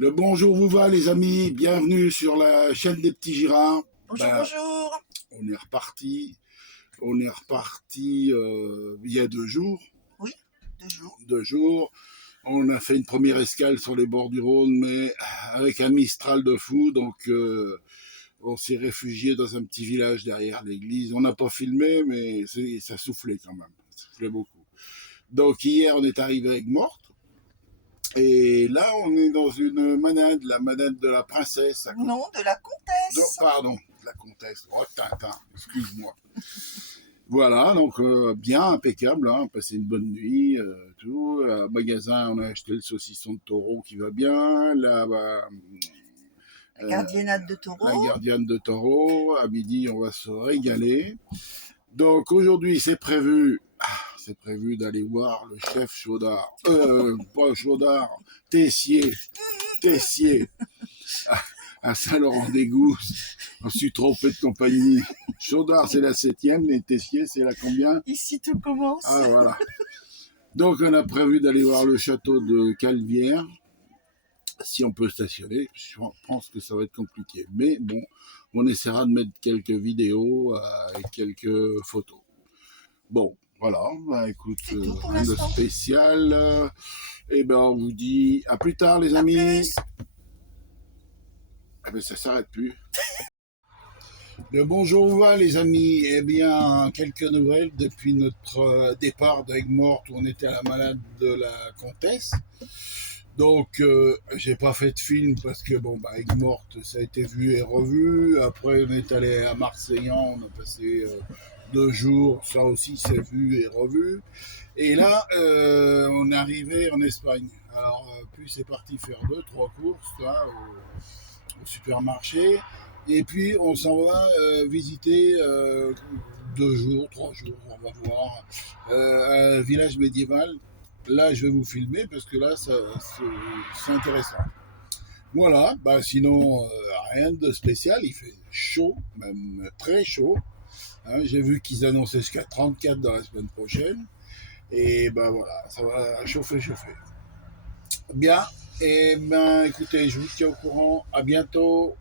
Le bonjour vous va les amis, bienvenue sur la chaîne des petits girards. Bonjour, bonjour. On est reparti, il y a 2 jours. Oui, 2 jours. 2 jours. On a fait une première escale sur les bords du Rhône, mais avec un Mistral de fou, donc on s'est réfugié dans un petit village derrière l'église. On n'a pas filmé, mais ça soufflait quand même, ça soufflait beaucoup. Donc hier on est arrivé avec Morte. Et là, on est dans une manade, la manade de la princesse. Non, de la comtesse. Pardon, de la comtesse. Oh, Tintin, excuse-moi. Voilà, donc bien impeccable, hein, passer une bonne nuit, tout. Au magasin, on a acheté le saucisson de taureau qui va bien. La gardiennade de taureau. La gardienne de taureau. À midi, on va se régaler. Donc aujourd'hui, c'est prévu d'aller voir le chef Chaudard, pas Chaudard, Tessier, à Saint-Laurent-des-Gousses. Je me suis trompé de compagnie. Chaudard, c'est la 7e, mais Tessier, c'est la combien? Ici, tout commence. Ah, voilà. Donc, on a prévu d'aller voir le château de Calvière, si on peut stationner. Je pense que ça va être compliqué. Mais bon, on essaiera de mettre quelques vidéos et quelques photos. Bon, voilà, bah écoute, rien de spécial. Et ben on vous dit à plus tard les amis. Eh ben ça s'arrête plus. Le bonjour va les amis. Eh bien, quelques nouvelles depuis notre départ d'Aigues-Mortes où on était à la malade de la comtesse. Donc, j'ai pas fait de film parce que bon, bah, Aigues-Mortes, ça a été vu et revu. Après, on est allé à Marseillan, on a passé 2 jours, ça aussi c'est vu et revu. Et là, on est arrivé en Espagne. Alors, puis c'est parti faire 2-3 courses là, au supermarché. Et puis on s'en va visiter 2 jours, 3 jours, on va voir un village médiéval. Là, je vais vous filmer parce que là, c'est intéressant. Voilà, bah sinon, rien de spécial. Il fait chaud, même très chaud. Hein, j'ai vu qu'ils annonçaient jusqu'à 34 dans la semaine prochaine. Et ben voilà, ça va chauffer. Bien, et ben écoutez, je vous tiens au courant. À bientôt.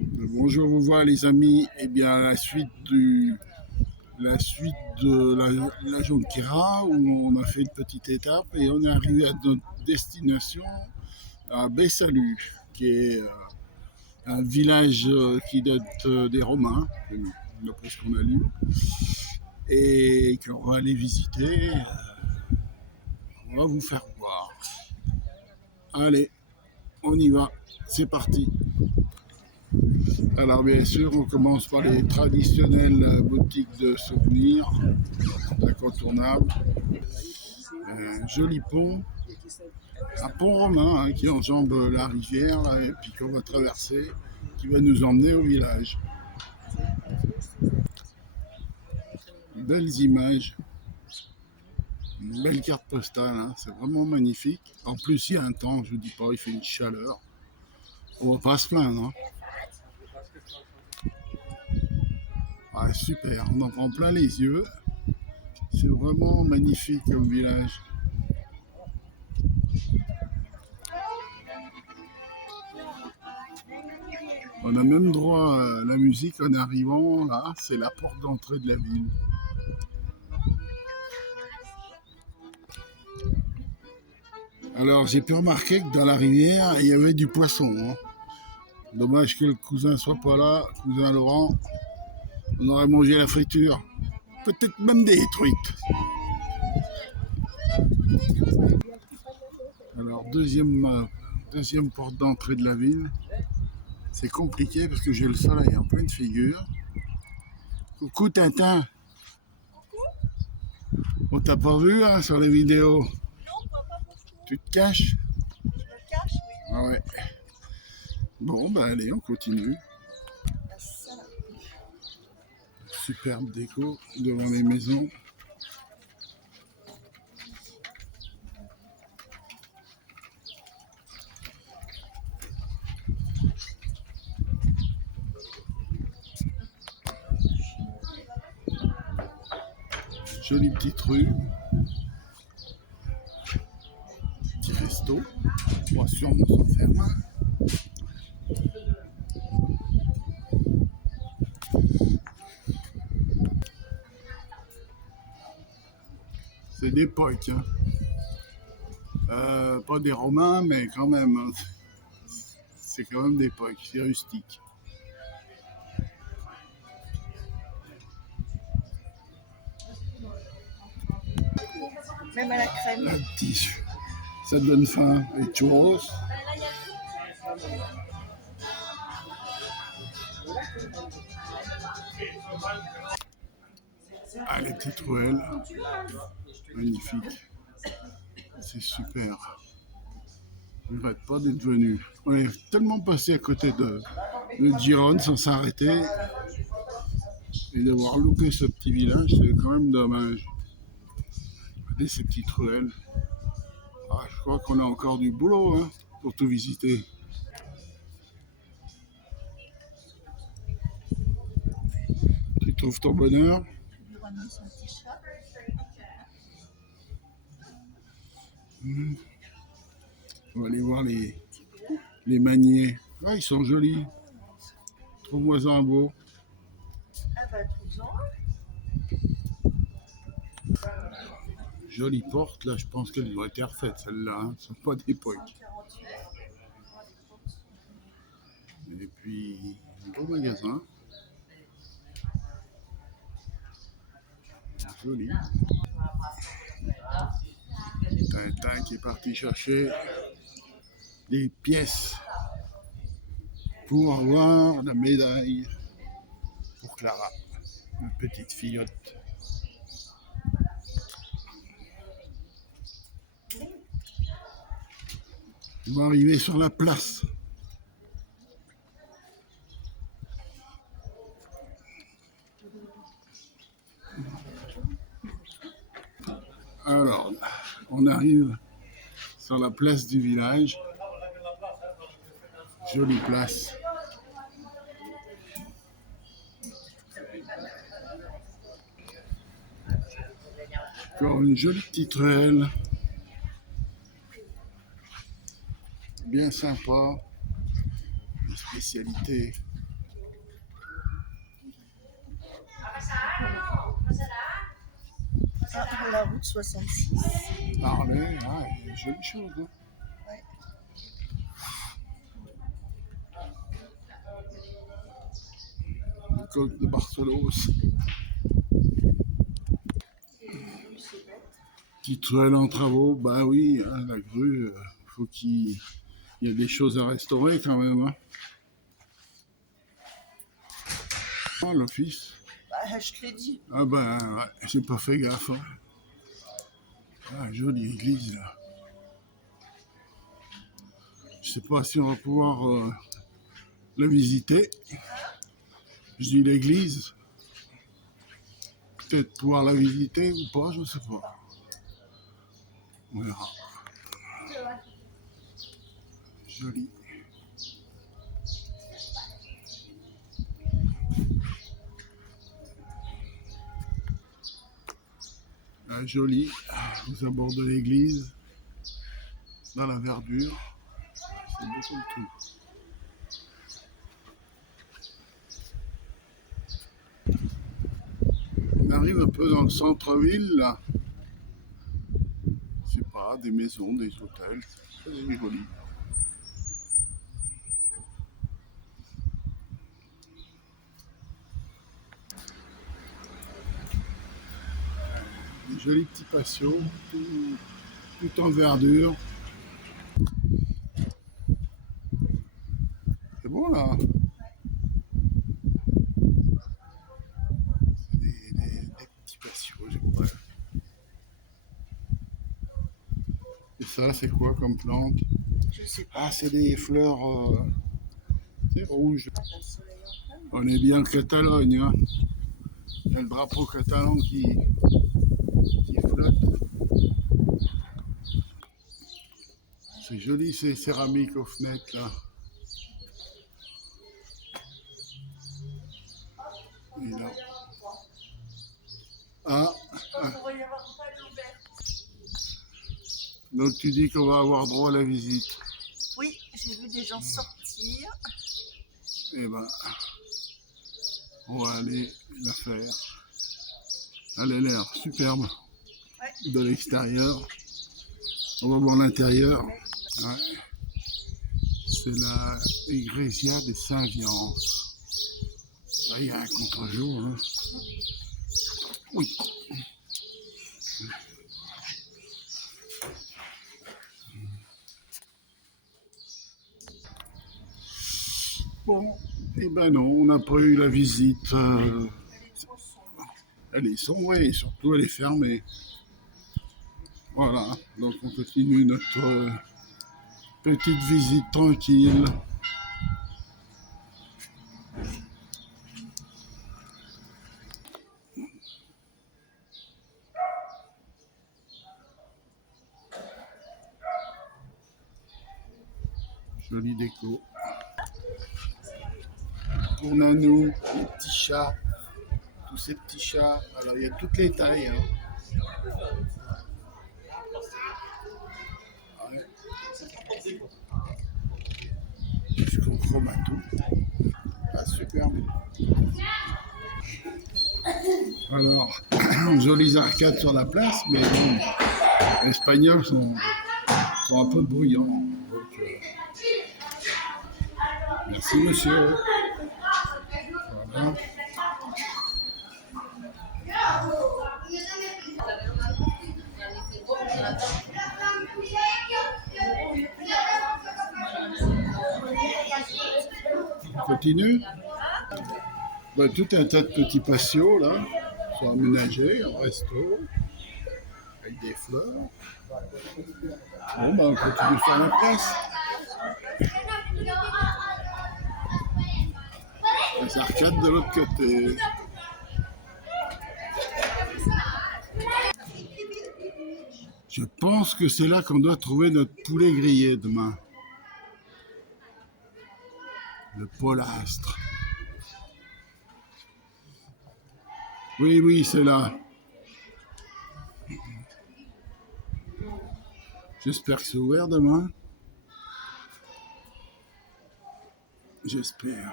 Bonjour, vous voilà les amis. Et bien la suite de la Jonquera où on a fait une petite étape et on est arrivé à notre destination à Besalú, qui est un village qui date des Romains, d'après ce qu'on a lu, et qu'on va aller visiter. On va vous faire voir. Allez, on y va, c'est parti. Alors bien sûr, on commence par les traditionnelles boutiques de souvenirs, incontournables. Un joli pont, un pont romain qui enjambe la rivière là, et puis qu'on va traverser, qui va nous emmener au village. Belles images, une belle carte postale, hein, c'est vraiment magnifique. En plus, il y a un temps, je vous dis pas, il fait une chaleur. On va pas se plaindre. Hein. Ah, super, on en prend plein les yeux. C'est vraiment magnifique comme village. On a même droit à la musique en arrivant là, c'est la porte d'entrée de la ville. Alors j'ai pu remarquer que dans la rivière, il y avait du poisson. Hein. Dommage que le cousin soit pas là, cousin Laurent. On aurait mangé la friture. Peut-être même des truites. Alors deuxième porte d'entrée de la ville. C'est compliqué parce que j'ai le soleil en pleine figure. Coucou Tintin. On t'a pas vu hein, sur les vidéos? Non, pas beaucoup. Tu te caches? Je me cache, oui. Ah ouais. Bon, bah allez, on continue. Superbe déco devant les maisons. Jolie petite rue. Petit resto. On va sûrement s'en faire mal. C'est d'époque, hein. Pas des Romains, mais quand même, hein. C'est quand même d'époque, c'est rustique. Même à la crème. La petite, ça donne faim. Les churros. Ah, les petites ruelles. Magnifique. C'est super. Je ne regrette pas d'être venu. On est tellement passé à côté de Gérone sans s'arrêter. Et d'avoir loupé ce petit village, c'est quand même dommage. Regardez ces petites ruelles. Ah, je crois qu'on a encore du boulot, hein, pour tout visiter. Tu trouves ton bonheur? On va aller voir les maniers. Ah, ils sont jolis. Trouve-moi un beau. Ah bah, trouve-en. Jolie porte, là, je pense qu'elle doit être refaite, celle-là. Hein. Ce ne sont pas d'époque. Et puis, un beau magasin. Joli. Tintin qui est parti chercher des pièces pour avoir la médaille pour Clara, une petite fillotte. On va arriver sur la place. Alors, on arrive sur la place du village. Jolie place. Encore une jolie petite ruelle. Bien sympa. Une spécialité. Ah, la route 66. Parler, ah, il y a une jolie chose. Hein. Ouais. Le col de Barcelos. Petite ruelle en travaux, bah oui, hein, la grue, faut qu'il y ait des choses à restaurer quand même. Hein. Oh, l'office. Bah, je te l'ai dit. Ah ben, ouais, j'ai pas fait gaffe. Hein. Ah, jolie église là. Je sais pas si on va pouvoir la visiter. Je dis l'église. Peut-être pouvoir la visiter ou pas, je sais pas. On verra. Joli. Ah, joli. Aux abords de l'église. Dans la verdure. C'est beau comme tout. On arrive un peu dans le centre-ville là. Je sais pas, des maisons, des hôtels. C'est joli. Des jolis petits patios, tout en verdure. C'est bon là. Des petits patios, j'ai pas. Et ça, c'est quoi comme plante? Je sais pas. Ah, c'est des fleurs c'est rouges. On est bien en Catalogne. Hein. Il y a le drapeau catalan qui flotte. C'est joli ces céramiques aux fenêtres là. Et là. Ah, On va y avoir pas d'ouvert. Donc tu dis qu'on va avoir droit à la visite. Oui, j'ai vu des gens sortir. Eh ben, on va aller la faire. Elle a l'air superbe Ouais. de l'extérieur. On va voir l'intérieur. Ouais. C'est la Iglesia de Saint-Viance. Là, il y a un contre-jour. Hein. Oui. Bon, eh ben non, on n'a pas eu la visite. Elle est sombre et surtout elle est fermée. Voilà, donc on continue notre petite visite tranquille. Jolie déco. On a nous, les petits chats, tous ces petits chats. Alors il y a toutes les tailles. Hein. Ouais. Jusqu'au chromato. Ah, superbe. Alors, jolies arcades sur la place, mais bon, les Espagnols sont un peu bruyants. Donc, merci monsieur. Voilà. On continue. Bah, tout un tas de petits patios là, sont aménagés en resto, avec des fleurs. Bon, bah, on continue sur la place. Les arcades de l'autre côté. Je pense que c'est là qu'on doit trouver notre poulet grillé demain. Le Polastre. Oui, oui, c'est là. J'espère que c'est ouvert demain. J'espère.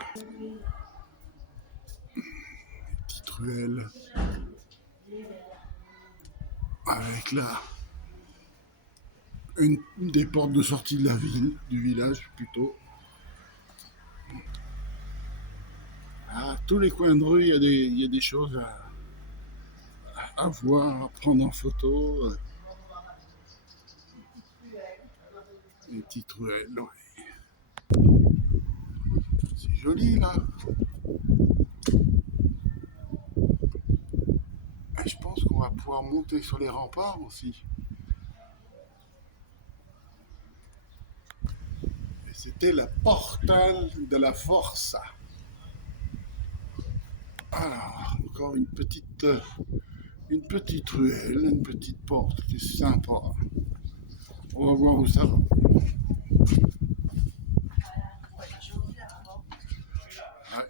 Petite ruelle. Avec là une des portes de sortie de la ville, du village plutôt. À tous les coins de rue, il y a des choses à voir, à prendre en photo. Des petites ruelles, ouais. C'est joli là. Et je pense qu'on va pouvoir monter sur les remparts aussi. Et c'était la portale de la Força. Alors, encore une petite ruelle, une petite porte qui est sympa. On va voir où ça va. Ouais.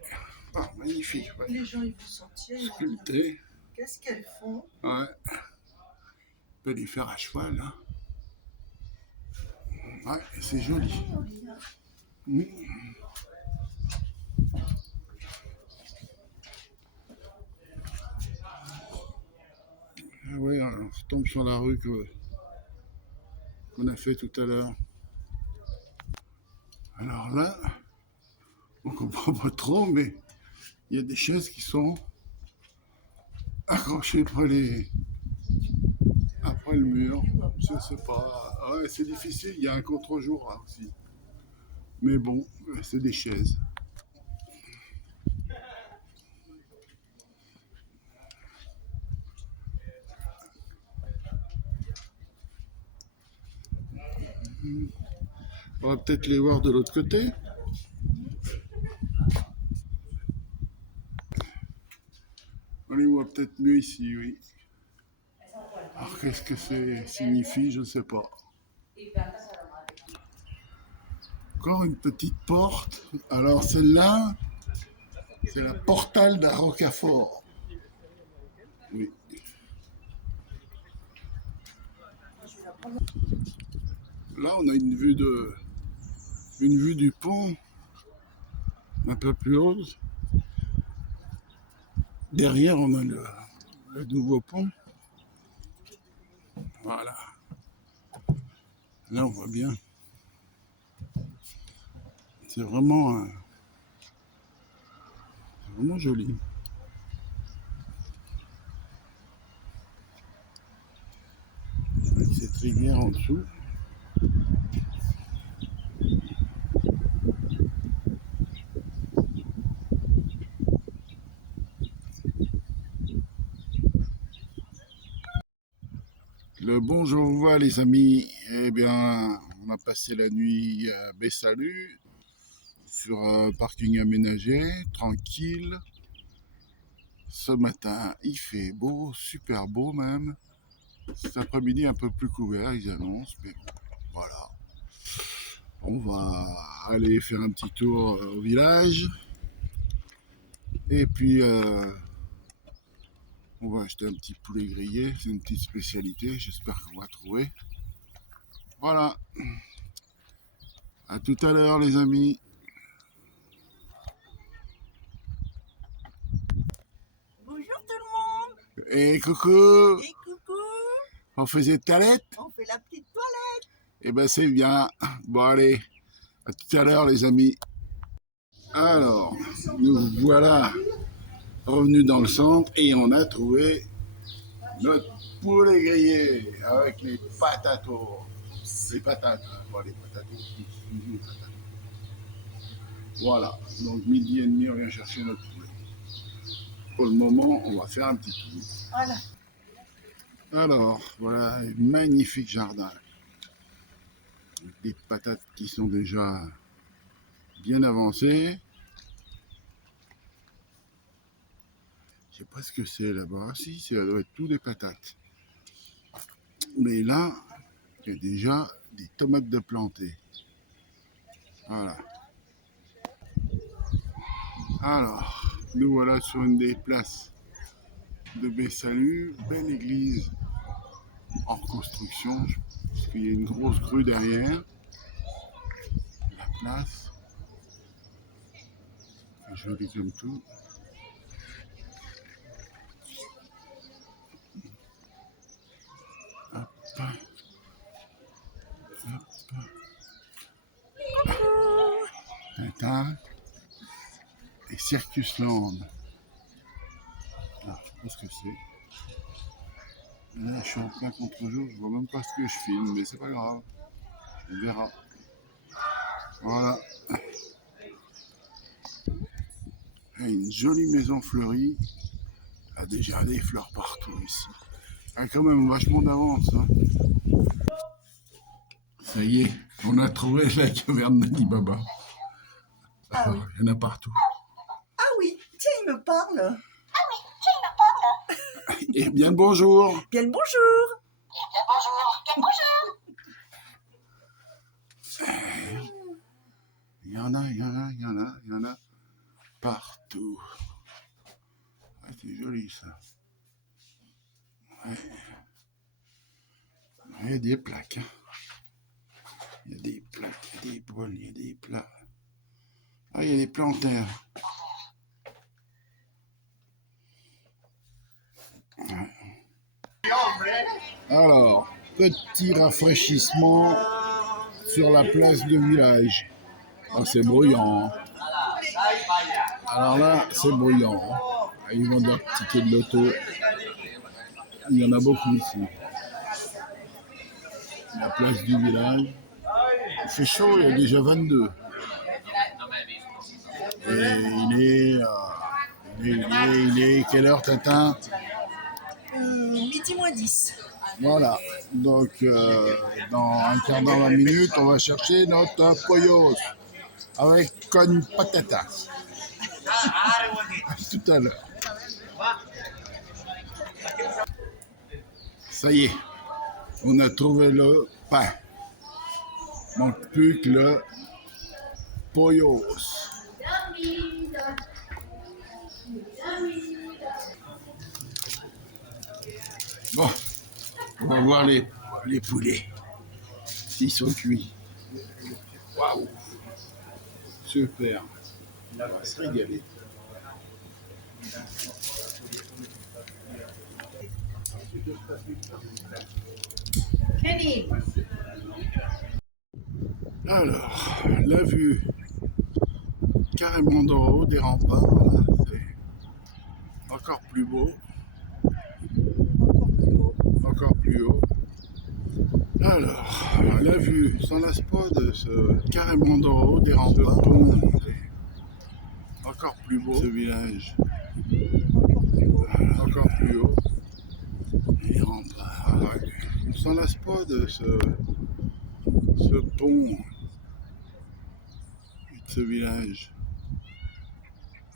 Ah, magnifique. Ouais. Les gens ils vont sortir. Sculpté. Qu'est-ce qu'elles font? Ouais. On peut les faire à cheval. Hein. Ouais, c'est joli. Mmh. Ah oui, on tombe sur la rue qu'on a fait tout à l'heure. Alors là, on comprend pas trop, mais il y a des chaises qui sont accrochées après le mur. Je sais pas. Ouais, c'est difficile, il y a un contre-jour là aussi. Mais bon, c'est des chaises. On va peut-être les voir de l'autre côté. On les voit peut-être mieux ici, oui. Alors qu'est-ce que ça signifie, je ne sais pas. Encore une petite porte. Alors celle-là, c'est la portale d'à Rocafort. Oui. Là, on a une vue du pont un peu plus haute. Derrière, on a le nouveau pont. Voilà. Là, on voit bien. C'est vraiment joli. Avec cette rivière en dessous. Le bonjour vous va les amis, eh bien on a passé la nuit à Bessalus sur un parking aménagé, tranquille. Ce matin il fait beau, super beau même. Cet après-midi un peu plus couvert ils annoncent, mais bon, voilà. On va aller faire un petit tour au village et puis on va acheter un petit poulet grillé, c'est une petite spécialité, j'espère qu'on va trouver. Voilà, à tout à l'heure les amis. Bonjour tout le monde. Et coucou, Et coucou. on faisait toilette? On fait la petite toilette. Eh ben c'est bien. Bon allez, à tout à l'heure les amis. Alors, nous voilà revenus dans le centre et on a trouvé notre poulet grillé avec les patatos. Les patates, bon, les patatos, les patates. Voilà, donc midi et demi on vient chercher notre poulet. Pour le moment, on va faire un petit tour. Voilà. Alors, voilà, un magnifique jardin. Des patates qui sont déjà bien avancées. Je sais pas ce que c'est là-bas. Si, ça doit être tout des patates. Mais là, il y a déjà des tomates de plantées. Voilà. Alors, nous voilà sur une des places de Bessalus. Belle église en construction. Parce qu'il y a une grosse grue derrière. La place. C'est joli comme tout. Hop. Hop. Tintin et Circus Land. Alors, je sais pas ce que c'est. Là, je suis en plein contre-jour, je vois même pas ce que je filme, mais c'est pas grave. On verra. Voilà. Une jolie maison fleurie. Il y a déjà des fleurs partout ici. Il y a quand même vachement d'avance. Hein. Ça y est, on a trouvé la caverne d'Ali Baba. Ah oui. Il y en a partout. Ah oui, tiens, il me parle. Eh bien le bonjour. Bien le bonjour. Il y en a partout. Ah, c'est joli ça. Ouais. Il y a des plaques. Hein. Il y a des plaques, il y a des bols, il y a des plats. Ah, il y a des plats en terre. Ouais. Alors, petit rafraîchissement sur la place de village. Oh, c'est bruyant. Alors là, c'est bruyant. Ils vendent leur ticket de loto. Il y en a beaucoup ici. La place du village. Il fait chaud, il y a déjà 22. Et il est quelle heure, Tintin? Midi moins 10. Voilà. Donc, dans un quart d'heure, 20 minutes, on va chercher notre pollos avec con patatas. À tout à l'heure. Ça y est, on a trouvé le pain. Il manque plus que le pollos. Bon, on va voir les poulets. saucisses au cuit. Waouh! Super! On va se régaler. Kenny. Alors, la vue carrément d'en haut des remparts, là, c'est encore plus beau, encore plus haut. Alors, la vue s'en lasse pas de ce carrément d'en haut des remparts, c'est encore plus beau ce village. Voilà, encore plus haut. Les remparts. Voilà. On s'en lasse pas de ce pont de ce village.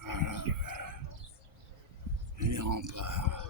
Voilà. Les remparts.